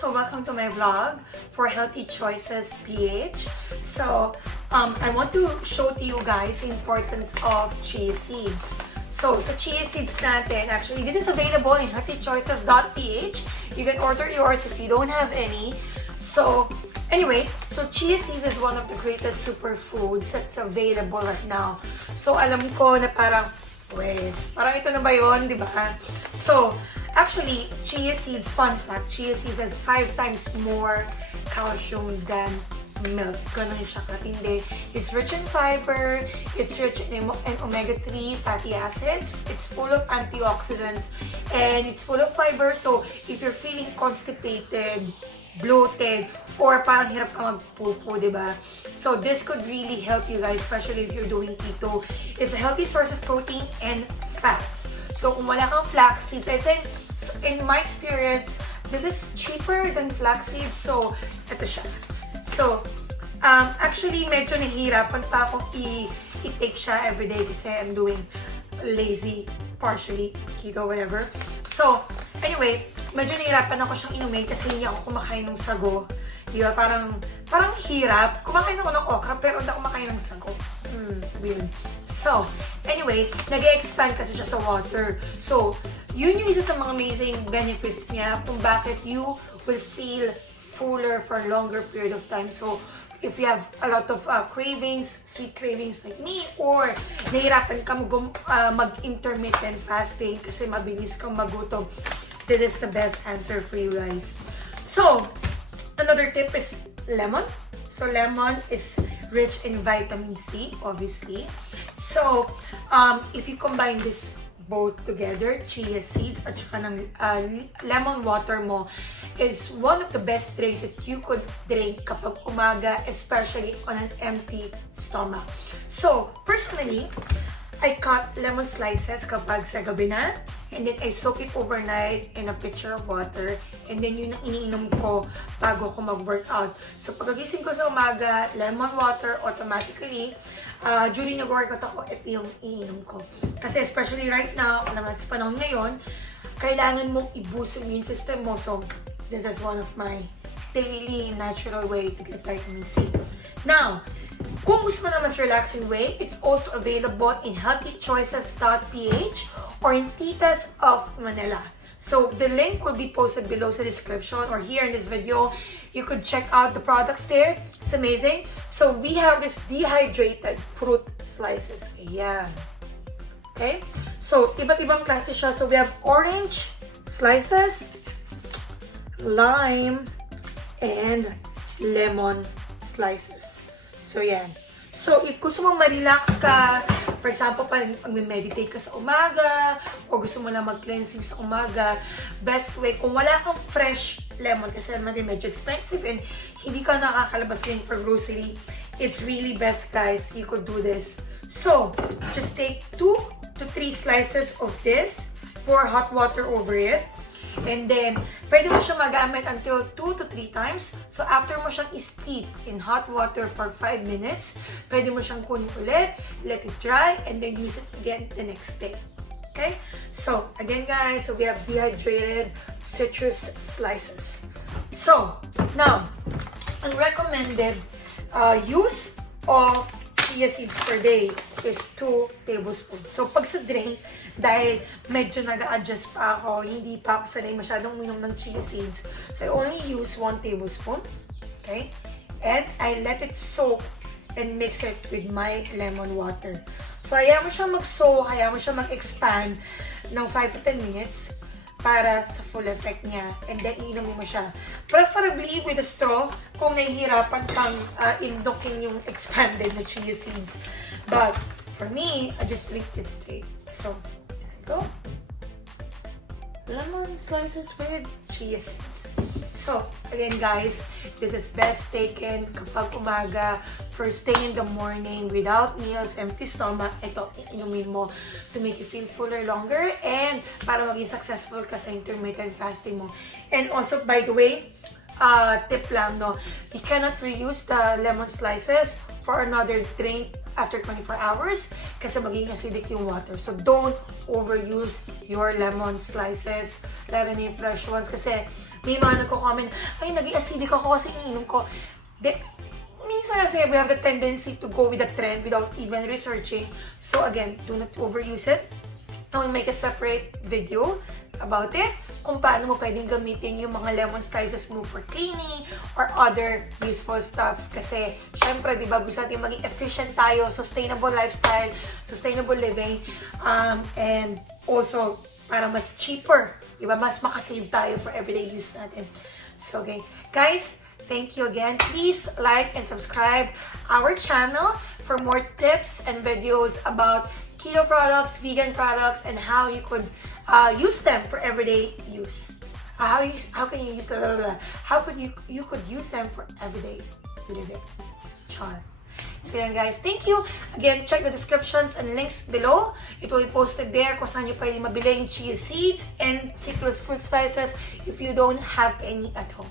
So welcome to my vlog for Healthy Choices PH. So I want to show to you guys the importance of chia seeds. So sa chia seeds natin, actually this is available in healthychoices.ph. You can order yours if you don't have any. So anyway, so chia seeds is one of the greatest superfoods that's available right now. So alam ko na parang, wait, parang ito na ba yun, di ba? So actually, chia seeds, fun fact, chia seeds has 5 times more calcium than milk. Ganun siya katindi. It's rich in fiber, it's rich in omega-3 fatty acids, it's full of antioxidants, and it's full of fiber. So if you're feeling constipated, bloated, or parang hirap ka magpupo, diba? So this could really help you guys, especially if you're doing keto. It's a healthy source of protein and fats. So kung wala kang flax seeds, I think, in my experience, this is cheaper than flax seeds. So, ito siya. So, actually, medyo nahihirapan pa akong i-take siya everyday kasi I'm doing lazy, partially, keto, whatever. So, anyway, medyo nahihirapan ako siyang inumin kasi hindi ako kumakain ng sago. Di ba? Parang hirap. Kumakain ako ng okra pero hindi ako kumakain ng sago. Weird. So, anyway, nag-expand kasi siya sa water. So, yun yung isa sa mga amazing benefits niya kung bakit you will feel fuller for a longer period of time. So, if you have a lot of cravings, sweet cravings like me, or nahirapan ka mag-intermittent fasting kasi mabilis kang magutom, this is the best answer for you guys. So, another tip is lemon. So, lemon is rich in vitamin C, obviously. So, if you combine this both together, chia seeds at saka ng lemon water mo, is one of the best drinks that you could drink kapag umaga, especially on an empty stomach. So, personally, I cut lemon slices kapag sa gabi na, and then I soak it overnight in a pitcher of water, and then yun ang iniinom ko bago ko mag-workout. So, pagkagising ko sa umaga, lemon water automatically, during nag-workout ako, ito yung iniinom ko. Kasi especially right now, naman sa panahon ngayon, kailangan mong i-boost yung immune system mo. So, this is one of my daily natural way to get vitamin C. Now, kung gusto mo na mas relaxing way, it's also available in healthychoices.ph or in Titas of Manila. So the link will be posted below the description or here in this video. You could check out the products there. It's amazing. So we have this dehydrated fruit slices. Ayan. Okay? So iba't ibang klase siya. So we have orange slices, lime, and lemon slices. So, yan. So, if gusto mong ma-relax ka, for example, pag mag-meditate ka sa umaga, o gusto mo lang mag-cleansing sa umaga, best way, kung wala kang fresh lemon, kasi naman din medyo expensive, and hindi ka nakakalabas din for grocery, it's really best, guys. You could do this. So, just take 2 to 3 slices of this, pour hot water over it, and then, pwede mo siya magamit until 2 to 3 times. So, after mo siyang i-steep in hot water for 5 minutes, pwede mo siyang kunin ulit, let it dry, and then use it again the next day. Okay? So, again guys, so we have dehydrated citrus slices. So, now, ang recommended use of chia seeds per day is 2 tablespoons. So, pag sa drink, dahil medyo nag-a-adjust pa ako, hindi pa ako sanay masyadong uminom ng chia seeds. So, I only use 1 tablespoon. Okay? And I let it soak and mix it with my lemon water. So, hayaan mo siyang mag-soak, hayaan mo siyang mag-expand ng 5 to 10 minutes para sa full effect niya. And then, iinumin mo siya. Preferably with a straw kung nahihirapan kang indukin yung expanded na chia seeds. But, for me, I just drink it straight. So, there you go. Lemon slices with chia seeds. So, again guys, this is best taken kapag umaga, first thing in the morning, without meals, empty stomach. Ito, inumin mo to make you feel fuller longer and para maging successful ka sa intermittent fasting mo. And also, by the way, tip lang, no, you cannot reuse the lemon slices for another drink after 24 hours kasi magiging acidic yung water. So, don't overuse your lemon slices, lalo na yung fresh ones kasi may mga nagko-comment, ay, naging acidic ako kasi ininom ko. Minsan kasi we have the tendency to go with the trend without even researching. So again, do not overuse it. I will make a separate video about it, kung paano mo pwedeng gamitin yung mga lemon slices mo for cleaning or other useful stuff. Kasi, syempre, di ba, gusto natin maging efficient tayo, sustainable lifestyle, sustainable living, and also, para mas cheaper, di ba, mas makasave tayo for everyday use natin. So, okay. Guys, thank you again. Please like and subscribe our channel for more tips and videos about keto products, vegan products, and how you could use them for everyday use. How can you use blah, blah, blah. How could you could use them for everyday living. Char. So yan guys, thank you. Again, check the descriptions and links below. It will be posted there kung saan nyo pwede mabili yung chia seeds and citrus fruit slices if you don't have any at home.